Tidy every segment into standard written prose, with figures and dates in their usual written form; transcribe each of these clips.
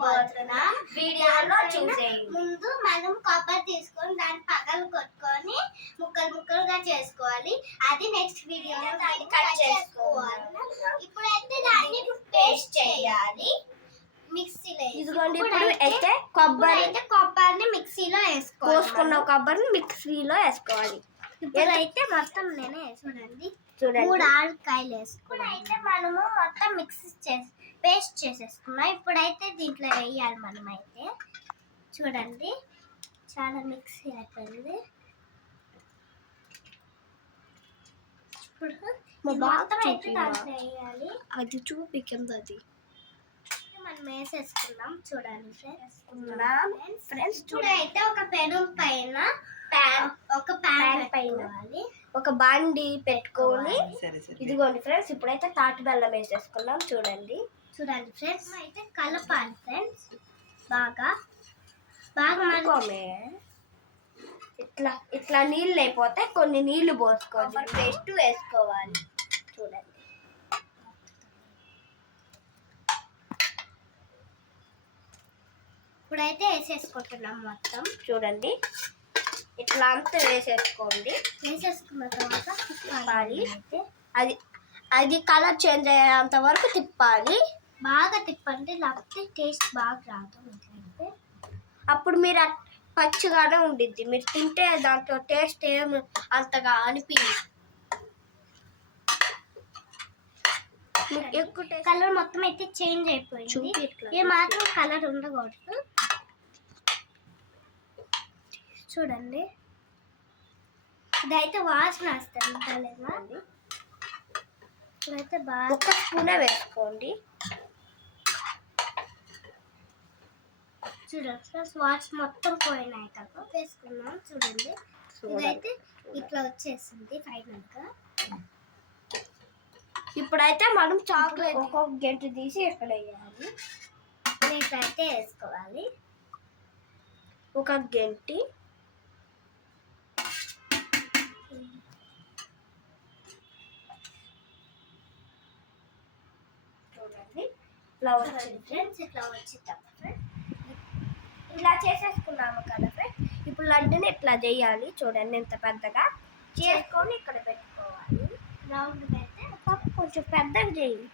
చేయబోతున్నా వీడియోలో చూసేయండి. ముందు మనం కొబ్బరి తీసుకొని దాన్ని పగలు కొట్టుకొని ముక్కలు ముక్కలుగా చేసుకోవాలి. అది నెక్స్ట్ వీడియోలో దాన్ని కట్ చేసుకోవాలి. ఇప్పుడైతే దాన్ని పేస్ట్ చేయాలి మిక్సీలో. ఇదిగోండి ఇప్పుడు అయితే కొబ్బరిని మిక్సీలో వేసుకోవాలి. కోసుకున్న కొబ్బరిని మిక్సీలో వేసుకోవాలి. ఇప్పుడైతే మొత్తం నేనే చూడండి 3 ఆలుకాయలు వేసుకున్నాం. అయితే మనము మొత్తం మిక్సీ చేసి పేస్ట్ చేసేసుకున్నాం. ఇప్పుడైతే దీంట్లో వేయాలి. మనం అయితే చూడండి చాలా మిక్సీ అయిపోయింది. ఇప్పుడు మొత్తం అయితే దాంట్లో వేయాలి. అది చూపికింది. అది మనం వేసేసుకున్నాం. చూడండి ఫ్రెండ్స్ చూడైతే ఒక పెనం పైన ప్యాన్ పైన ఒక బాండి పెట్టుకొని ఇదిగోండి ఫ్రెండ్స్ ఇప్పుడైతే తాటి బెల్లం వేసేసుకున్నాం. చూడండి ఫ్రెండ్స్ అయితే కలపాలి ఫ్రెండ్స్ బాగా మనుకోమే. ఇట్లా నీళ్ళు అయిపోతే కొన్ని నీళ్లు పోసుకోవాలి. పేస్ట్ వేసుకోవాలి. చూడండి ఇప్పుడైతే వేసేసుకుంటున్నాం మొత్తం. చూడండి ఇట్లా అంతా వేసేసుకోండి. వేసేసుకున్న తర్వాత తిప్పాలి. అది కలర్ చేంజ్ అయ్యేంత వరకు తిప్పాలి. బాగా తిప్పండి, లేకపోతే టేస్ట్ బాగా రాదు. అప్పుడు మీరు పచ్చిగానే ఉండిద్ది. మీరు తింటే దాంట్లో టేస్ట్ ఏమి అంతగా అనిపించదు. ఎక్కువ కలర్ మొత్తం అయితే చేంజ్ అయిపోయింది. ఏ మాత్రం కలర్ ఉండకూడదు. చూడండి ఇదైతే వాసన వస్తుంది. ఇదైతే బాగా ఒక స్పూనే వేసుకోండి. చూడండి వాసన మొత్తం పోయినాయి కదా వేసుకున్నాం. చూడండి ఇదైతే ఇట్లా వచ్చేసింది ఫైనల్ గా. ఇప్పుడైతే మనం చాక్లెట్ ఒక్కొక్క గంట తీసి ఎక్కడ వేయాలి. ఇట్లయితే వేసుకోవాలి. ఒక గంటి చూడండి ఇట్లా వచ్చింది ఫ్రెండ్స్. ఇట్లా వచ్చింది. ఇలా చేసేసుకున్నాము కదా ఫ్రెండ్స్. ఇప్పుడు లడ్డుని ఇట్లా చేయాలి. చూడండి ఎంత పెద్దగా చేసుకొని ఇక్కడ పెట్టుకోవాలి. రౌండ్ పెడితే కొంచెం పెద్దగా చేయాలి.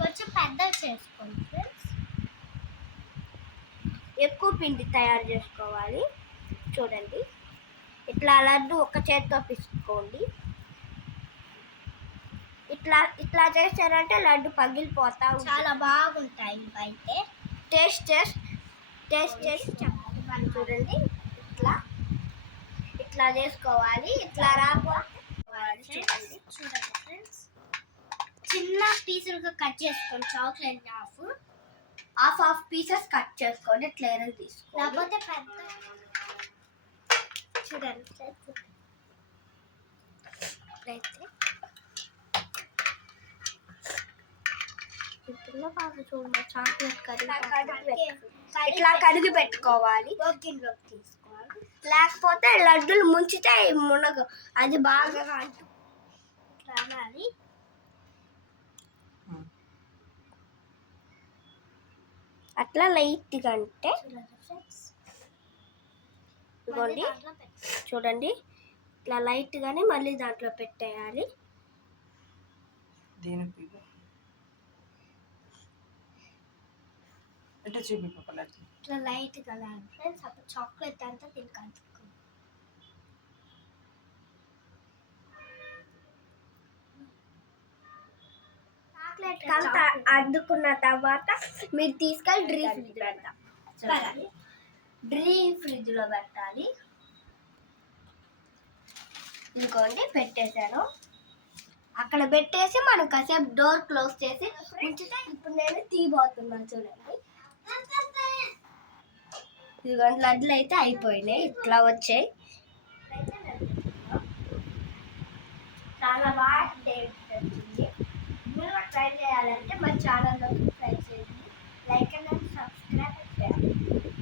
కొంచెం పెద్దగా చేసుకోండి ఫ్రెండ్స్. ఎక్కువ పిండి తయారు చేసుకోవాలి. చూడండి ఇట్లా లడ్డు ఒక చేత్తో పిసుకోండి. ఇట్లా చేశారంటే లడ్డు పగిలిపోతా. చాలా బాగుంటాయి. అయితే టేస్ట్ చేసి చెప్పాలి. చూడండి ఇట్లా చేసుకోవాలి. ఇట్లా రావాలి. చూడండి ఫ్రెండ్స్ చిన్న పీసులుగా కట్ చేసుకోండి. చాక్లెట్ హాఫ్ పీసెస్ కట్ చేసుకోండి. ఇట్లా ఎరలు తీసుకోండి. లేకపోతే పెద్ద చూడండి అయితే చాక్లెట్ ఇట్లా కడిగి పెట్టుకోవాలి. తీసుకోవాలి. లేకపోతే లడ్డూలు ముంచితే మునగ అది బాగా రావాలి. అట్లా లైట్గా అంటే ఇదిగోండి చూడండి ఇట్లా లైట్గానే మళ్ళీ దాంట్లో పెట్టేయాలి. ఇట్లా లైట్గా ఫ్రెండ్స్. అప్పుడు చాక్లెట్ అంతా దీనికి అంటుకుంది. చాక్లెట్ అంతా అద్దుకున్న తర్వాత మీరు తీసుకెళ్ళి ఫ్రిడ్జ్ లో పెట్టాలి. ఇంకోండి పెట్టేశాను. అక్కడ పెట్టేసి మనం కాసేపు డోర్ క్లోజ్ చేసి ఉంచితే ఇప్పుడు నేను తీయబోతున్నాను. చూడండి ఇదిగోండి లడ్డులు అయితే అయిపోయినాయి. ఇట్లా వచ్చాయి. చాలా బాగా టేస్ట్ వచ్చింది. మీరు ట్రై చేయాలంటే మా ఛానల్లో ట్రై చేయండి. లైక్ అండ్ సబ్స్క్రైబ్ చేయండి.